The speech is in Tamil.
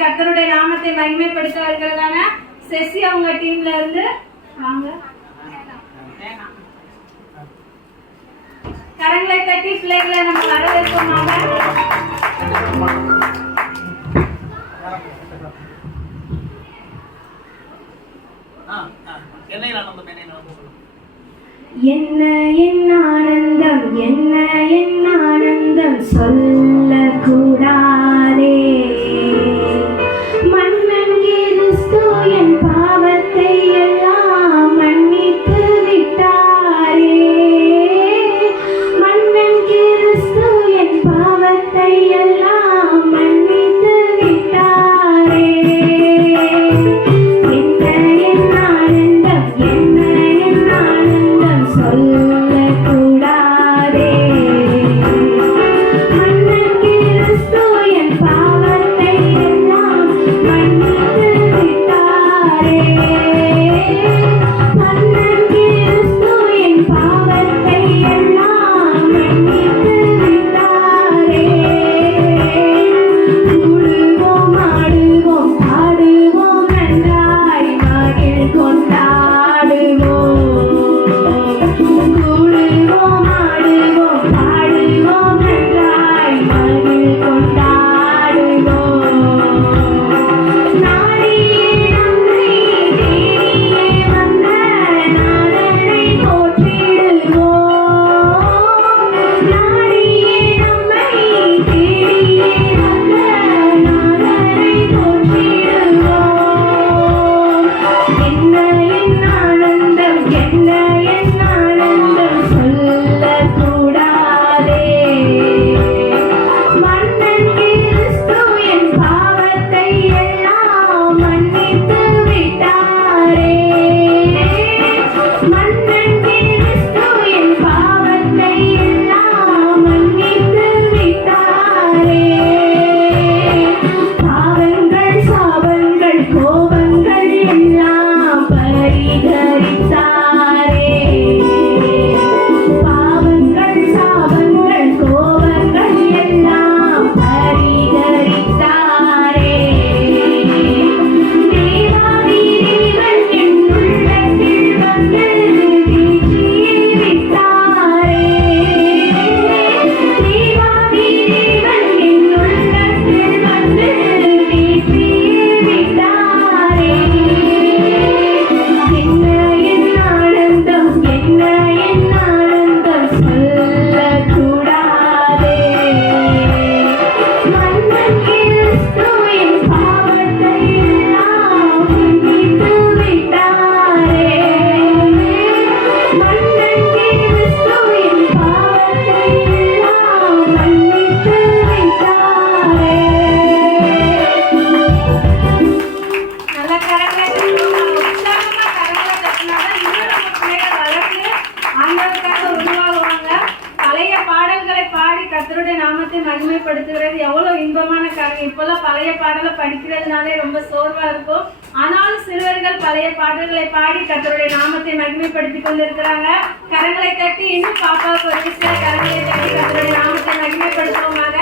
கர்த்தருடைய நாமத்தை மகிமைப்படுத்த இருக்கிறதான செசி அவங்க டீம்ல இருந்து வாங்க. கரங்களை தட்டி பிள்ளைகளை நம்ம வரவேற்போமாக. என்ன என் ஆனந்தம், என்ன என் ஆனந்தம் சொல்லக்கூடாதே. மன்னன் கிறிஸ்து என் பாவத்தை எல்லாம் மன்னித்து விட்டாரே. மன்னன் கிறிஸ்து என் பாவத்தை எல்லாம் மன்னித்து விட்டாரே. என்ன என் ஆனந்தம், என்ன என் ஆனந்தம் சொல்லக்கூடாதே. மன்னன் கிறிஸ்து என் பாவத்தை எல்லாம் மன்னித்து விட்டாரே. மன்னன் கிறிஸ்து என் பாவத்தை எல்லாம் மன்னித்து விட்டாரே. கூடுவோம், ஆடுவோம், பாடுவோம், நன்றாய் மகிழ் கொண்டாடுவோம். கூடுவோம், ஆடுவோம், பாடுவோம், நன்றாய் மகிழ் கொண்டாடுவோம். நாடியே நம்மை தேடியே வந்த நாதனை போற்றிடுவோம். நாடியே நம்மை தேடியே வந்த நாதனை போற்றிடுவோம். என்ன என் ஆனந்தம், என்ன என் ஆனந்தம் சொல்லக்கூடாதே. மன்னன் கிறிஸ்து என் பாவத்தை எல்லாம் மன்னித்து விட்டாரே. மன்னன் கிறிஸ்து என் பாவத்தை எல்லாம் மன்னித்து விட்டாரே. பாவங்கள், சாபங்கள், கோபங்கள் எல்லாம் பரிகரித்தாரே. பாவங்கள், சாபங்கள், கோபங்கள் எல்லாம் பரிகரித்தாரே. தேவாதி தேவன் என் உள்ளத்தில் வந்து வீற்றியே விட்டாரே. தேவாதி தேவன் என் உள்ளத்தில் வந்து வீற்றியே விட்டாரே. என்ன என் ஆனந்தம், என்ன என் ஆனந்தம் சொல்லக்கூடாதே. மன்னன் கிறிஸ்து என் பாவத்தை எல்லாம் மன்னித்து விட்டாரே. மன்னன் கிறிஸ்து என் பாவத்தை எல்லாம் மன்னித்து விட்டாரே. நல்ல கரங்களை தட்டுவோம். உற்சாகமா கரங்களை தட்டினாதான் இன்னும் நம்ம பிள்ளைகள் வளர்ந்து ஆண்டவருக்காக உருவாகுவாங்க. பழைய பாடல்களை பாடி கர்த்தருடைய நாமத்தை மகிமைப்படுத்துகிறது எவ்வளவு இன்பமான காரியம். இப்பெல்லாம் பழைய பாடலை படிக்கிறதுனாலே ரொம்ப சோர்வா இருக்கும். ஆனாலும் சிறுவர்கள் பழைய பாடல்களை பாடி கர்த்தருடைய நாமத்தை மகிமைப்படுத்தி கொண்டிருக்கிறாங்க. கரங்களை தட்டி இன்னும் பாப்பாவுக்கு ஒரு விஷயம் கரங்களை தட்டி கர்த்தருடைய நாமத்தை மகிமைப்படுத்துவோமாக.